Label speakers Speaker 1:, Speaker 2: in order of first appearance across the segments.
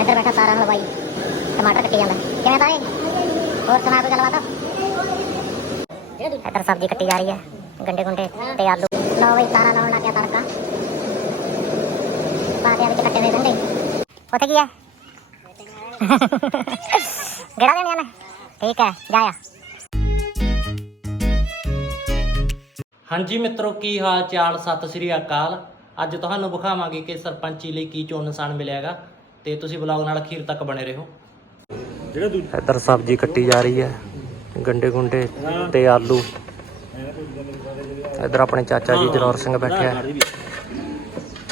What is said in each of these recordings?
Speaker 1: ਇੱਧਰ ਬੈਠਾ ਤਾਰਾ ਹਲਵਾਈ ਟਮਾਟਰ ਕੱਟੀ ਜਾਂਦਾ। ਕਿਵੇਂ ਤਾਰੇ ਹੋਰ ਸੁਣਾ ਕੋਈ ਗੱਲਬਾਤ? ਇੱਧਰ ਸਬਜ਼ੀ ਕੱਟੀ ਜਾ ਰਹੀ ਹੈ। ਗੰਡੇ ਗੁੰਡੇ ਤੇ ਆਲੂ। ਲਓ ਬਈ ਤਾਰਾ ਲਾਉਣ ਲੱਗਿਆ ਤੜਕਾ। ਪਾ ਦਿਆ ਵਿੱਚ ਕੱਟੇ ਹੋਏ ਗੰਡੇ। ਉੱਥੇ ਕੀ ਹੈ? ਗੜਾ ਦੇਣੀਆਂ ਨੇ। ਠੀਕ ਹੈ ਜਾਇਆ
Speaker 2: ਹਾਂਜੀ ਮਿੱਤਰੋ, ਕੀ ਹਾਲ ਚਾਲ? ਸਤਿ ਸ੍ਰੀ ਅਕਾਲ। ਅੱਜ ਤੁਹਾਨੂੰ ਵਿਖਾਵਾਂਗੇ ਕਿ ਸਰਪੰਚੀ ਲਈ ਕੀ ਚੋਣ ਨਿਸ਼ਾਨ ਮਿਲਿਆਗਾ ਤੇ ਤੁਸੀਂ ਬਲੌਗ ਨਾਲ ਅਖੀਰ ਤੱਕ ਬਣੇ ਰਹੋ। ਇੱਧਰ ਸਬਜ਼ੀ ਕੱਟੀ ਜਾ ਰਹੀ ਹੈ ਗੰਡੇ ਗੁੰਡੇ ਤੇ ਆਲੂ। ਇੱਧਰ ਆਪਣੇ ਚਾਚਾ ਜੀ ਜਰੌਰ ਸਿੰਘ ਬੈਠੇ ਆ।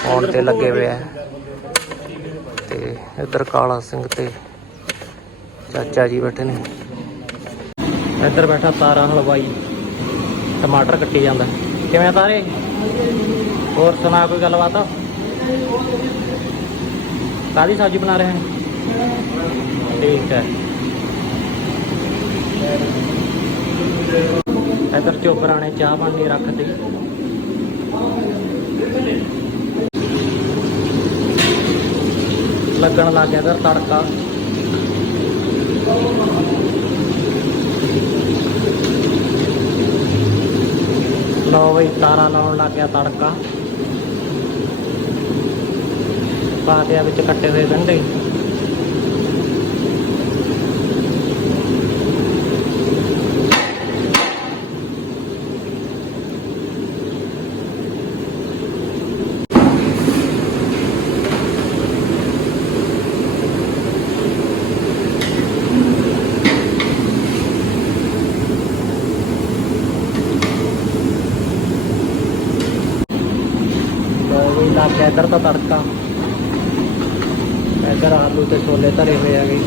Speaker 2: ਆਉਣ ਤੇ ਲੱਗੇ ਹੋਏ ਆ। ਤੇ ਇੱਧਰ ਕਾਲਾ ਸਿੰਘ ਤੇ ਚਾਚਾ ਜੀ ਬੈਠੇ ਨੇ। ਇੱਧਰ ਬੈਠਾ ਤਾਰਾ ਹਲਵਾਈ। ਟਮਾਟਰ ਕੱਟੀ ਜਾਂਦਾ। ਕਿਵੇਂ ਆ ਤਾਰੇ? ਹੋਰ ਸੁਣਾ ਕੋਈ ਗੱਲਬਾਤ? ਕਾਦੀ ਸਬਜ਼ੀ ਬਣਾ ਰਹੇ ਹੈ। ਠੀਕ ਹੈ। ਇੱਧਰ ਚੋਪਰਾਂ ਨੇ ਚਾਹ ਬਣ ਕੇ ਰੱਖਤੀ ਲੱਗਣ ਲੱਗ ਗਿਆ ਇੱਧਰ ਤੜਕਾ। ਲਓ ਬਈ ਤਾਰਾ ਲਾਉਣ ਲੱਗ ਗਿਆ ਤੜਕਾ। ਪਾ ਦਿਆ ਵਿੱਚ ਕੱਟੇ ਹੋਏ ਗੰਢੇ। ਲਓ ਬਈ ਲੱਗ ਗਿਆ ਇੱਧਰ ਤਾਂ ਤੜਕਾ। ਇੱਧਰ ਆਲੂ ਤੇ ਛੋਲੇ ਧਰੇ ਹੋਏ ਹੈਗੇ।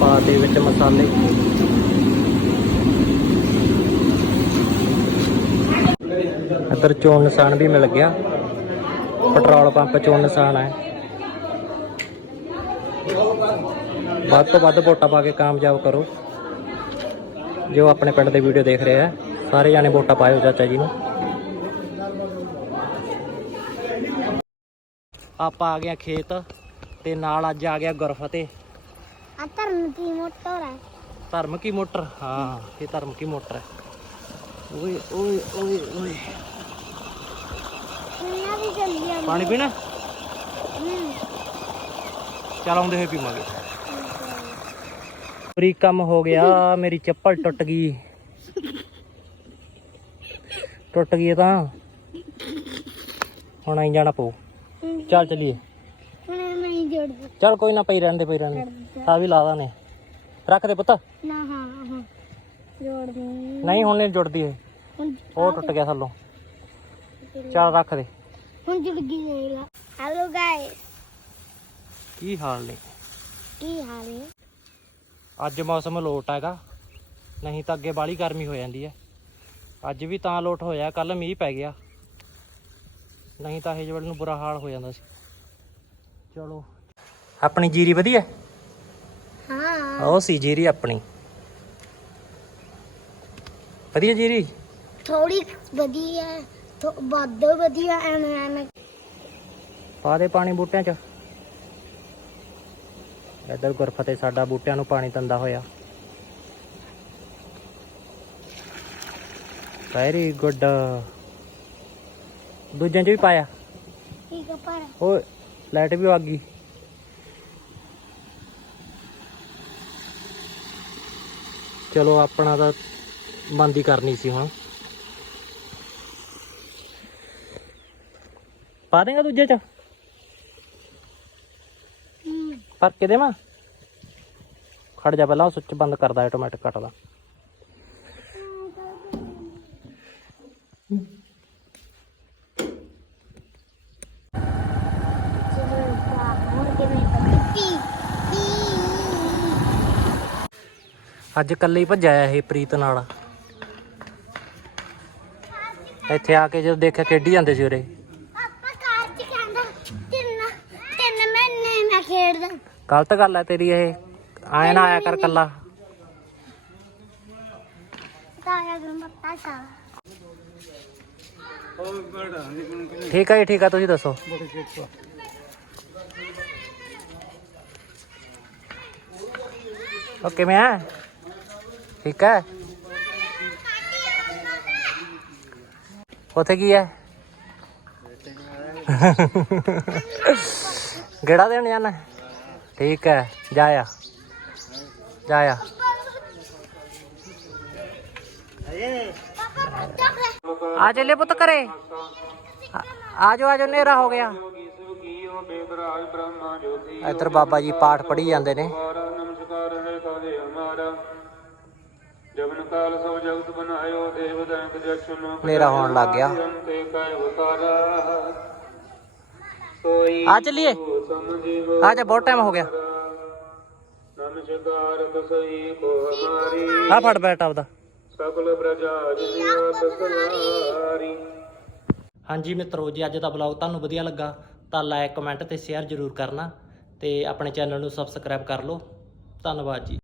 Speaker 2: ਪਾ ਦੇ ਵਿੱਚ ਮਸਾਲੇ। ਇੱਧਰ ਚੋਣ ਨਿਸ਼ਾਨ ਵੀ ਮਿਲ ਗਿਆ। ਪੈਟਰੋਲ ਪੰਪ ਚੋਣ ਨਿਸ਼ਾਨ ਹੈ। ਵੱਧ ਤੋਂ ਵੱਧ ਵੋਟਾਂ ਪਾ ਕੇ ਕਾਮਯਾਬ ਕਰੋ। ਜੋ ਆਪਣੇ ਪਿੰਡ ਦੇ ਵੀਡੀਓ ਦੇਖ ਰਹੇ ਆ। ਸਾਰੇ ਜਾਣੇ ਵੋਟਾਂ ਪਾਇਓ ਚਾਚਾ ਜੀ ਨੂੰ। ਆਪਾਂ ਆ ਗਿਆ ਖੇਤ ਤੇ ਨਾਲ ਅੱਜ ਆ ਗਿਆ ਗੁਰਫਤਿਹ।
Speaker 1: ਆ ਧਰਨ ਦੀ ਮੋਟਰ ਹੈ?
Speaker 2: ਧਰਮ ਕੀ ਮੋਟਰ? ਹਾਂ ਇਹ ਧਰਮ ਕੀ ਮੋਟਰ ਹੈ। ਓਏ ਓਏ ਓਏ ਓਏ।
Speaker 1: ਕਿੰਨਾ ਵੀ ਚੱਲੀ ਆ
Speaker 2: ਪਾਣੀ ਪੀਣਾ? ਚੱਲ ਆਉਂਦੇ ਹੋਏ ਪੀਵਾਂਗੇ। ਪੂਰੀ ਕੰਮ ਹੋ ਗਿਆ ਮੇਰੀ ਚੱਪਲ ਟੁੱਟ ਗਈ। ਟੁੱਟ ਗਈ ਤਾਂ। ਹੁਣ ਆਈ ਜਾਣਾ ਪਊ। ਚੱਲ ਚਲੀਏ।
Speaker 1: ਹੁਣ ਨਹੀਂ ਜੋੜਦਾ
Speaker 2: ਚੱਲ ਕੋਈ ਨਾ ਪਈ ਰਹਿੰਦੇ ਪਈ ਰਹਿੰਦੇ ਆ ਵੀ ਲਾ ਦਾਨੇ ਰੱਖ ਦੇ ਪੁੱਤ।
Speaker 1: ਨਾ ਹਾਂ ਹਾਂ। ਜੋੜ ਦੇ।
Speaker 2: ਨਹੀਂ ਹੁਣ ਨਹੀਂ ਜੁੜਦੀ ਇਹ। ਉਹ ਟੁੱਟ ਗਿਆ ਥੱਲੋਂ। ਚੱਲ ਰੱਖ ਦੇ।
Speaker 1: ਹੁਣ ਜੁੜ ਗਈ ਮੇਰਾ ਹੈਲੋ ਗਾਇਸ
Speaker 2: ਕੀ ਹਾਲ ਨੇ?
Speaker 1: ਕੀ ਹਾਲ ਹੈ?
Speaker 2: ਅੱਜ ਮੌਸਮ ਲੋਟ ਹੈਗਾ। ਨਹੀਂ ਤਾਂ ਅੱਗੇ ਬਾਹਲੀ ਗਰਮੀ ਹੋ ਜਾਂਦੀ ਹੈ। ਅੱਜ ਵੀ ਤਾਂ ਲੋਟ ਹੋਇਆ ਕੱਲ ਮੀਂਹ ਪੈ ਗਿਆ। ਨਹੀਂ ਤਾਂ ਇਹ ਵੇਲੇ ਨੂੰ ਬੁਰਾ ਹਾਲ ਹੋ ਜਾਂਦਾ ਸੀ। ਚਲੋ। ਆਪਣੀ ਜੀਰੀ ਵਧੀਆ?
Speaker 1: ਹਾਂ।
Speaker 2: ਉਹ ਸੀ ਜੀਰੀ ਆਪਣੀ। ਵਧੀਆ ਜੀਰੀ?
Speaker 1: ਥੋੜੀ ਵਧੀਆ ਥੋ ਵੱਧ ਵਧੀਆ ਐਵੇਂ ਐਵੇਂ।
Speaker 2: ਪਾ ਦੇ ਪਾਣੀ ਬੂਟਿਆਂ 'ਚ। ਇੱਧਰ ਗੁਰਫਤਿਹ ਸਾਡਾ ਬੂਟਿਆਂ ਨੂੰ ਪਾਣੀ ਦਿੰਦਾ ਹੋਇਆ। Very good. ਦੂਜਿਆਂ 'ਚ ਵੀ ਪਾਇਆ?
Speaker 1: ਠੀਕ ਆ ਪਰ।
Speaker 2: ਉਹ ਲਾਈਟ ਵੀ ਆ ਗਈ। ਚਲੋ ਆਪਣਾ ਤਾਂ ਬੰਦ ਹੀ ਕਰਨੀ ਸੀ ਹੁਣ। ਪਾ ਦੇਗਾ ਦੂਜੇ 'ਚ? ਪਰ ਕਿਦੇ ਮਾ ਖੜ ਜਾ ਪਹਿਲਾਂ ਉਹ ਸੁੱਚ ਬੰਦ ਕਰਦਾ ਆਟੋਮੈਟਿਕ ਕੱਟਦਾ
Speaker 1: ਚਲੋ ਤਾਂ ਹੁਣ ਕਿਵੇਂ ਪੱਤੀ
Speaker 2: ਅੱਜ ਇਕੱਲੇ ਹੀ ਭੱਜਿਆ ਇਹ ਪ੍ਰੀਤ ਨਾਲ। ਇੱਥੇ ਆ ਕੇ ਜਦੋਂ ਦੇਖਿਆ ਖੇਡੀ ਜਾਂਦੇ ਸੀ ਉਰੇ।
Speaker 1: ਪਾਪਾ ਕਾਰ ਚ ਕਹਿੰਦਾ ਤਿੰਨ ਤਿੰਨ ਮਹੀਨੇ ਮੈਂ ਖੇਡਦਾ।
Speaker 2: ਗਲਤ ਗੱਲ ਹੈ ਤੇਰੀ ਇਹ। ਆਇਆ ਨਾ ਆਇਆ ਕਰ ਕੱਲਾ
Speaker 1: ਪਤਾ ਸਾ
Speaker 2: ਠੀਕ ਹੈ ਜੀ ਠੀਕ ਹੈ ਤੁਸੀਂ ਦੱਸੋ? ਕਿਵੇਂ ਆ? ਠੀਕ ਹੈ? ਉੱਥੇ ਕੀ ਹੈ? ਗੇੜਾ ਦੇਣ ਜਾਣਾ? ਠੀਕ ਹੈ ਜਾ ਆ ਜਾ ਆ ਆ ਚੱਲੇ ਪੁੱਤ ਕਰੇ ਆ ਜਾਓ ਆ ਜਾਓ ਹਨੇਰਾ ਹੋ ਗਿਆ। ਇੱਧਰ ਬਾਬਾ ਜੀ ਪਾਠ ਪੜ੍ਹੀ ਜਾਂਦੇ ਨੇ।
Speaker 3: ਜਵਨ ਕਾਲ ਸਭ ਜਗਤ ਬਨਾਇਓ ਦੇਵ ਦੈਂਤ ਜਛਨ
Speaker 2: ਹਨੇਰਾ ਹੋਣ ਲੱਗ ਗਿਆ।
Speaker 3: ਅੰਤੇ ਕੈ ਵਕਾਰਾ ਸੋਈ
Speaker 2: ਆ ਚੱਲੀਏ। ਆ ਜਾ ਬਹੁਤ ਟਾਈਮ ਹੋ ਗਿਆ।
Speaker 3: ਨਮਸਕਾਰ ਤਸਈ ਕੋ ਹਮਾਰੀ।
Speaker 2: ਆ ਫੜ ਬੈਠ ਆਪਦਾ।
Speaker 3: ਸਕਲ ਪ੍ਰਜਾ
Speaker 2: ਹਾਂਜੀ ਮਿੱਤਰੋ ਜੀ ਅੱਜ ਦਾ ਬਲੌਗ ਤੁਹਾਨੂੰ ਵਧੀਆ ਲੱਗਾ ਤਾਂ ਲਾਈਕ ਕਮੈਂਟ ਤੇ ਸ਼ੇਅਰ ਜ਼ਰੂਰ ਕਰਨਾ ਤੇ ਆਪਣੇ ਚੈਨਲ ਨੂੰ ਸਬਸਕ੍ਰਾਈਬ ਕਰ ਲਓ। ਧੰਨਵਾਦ ਜੀ।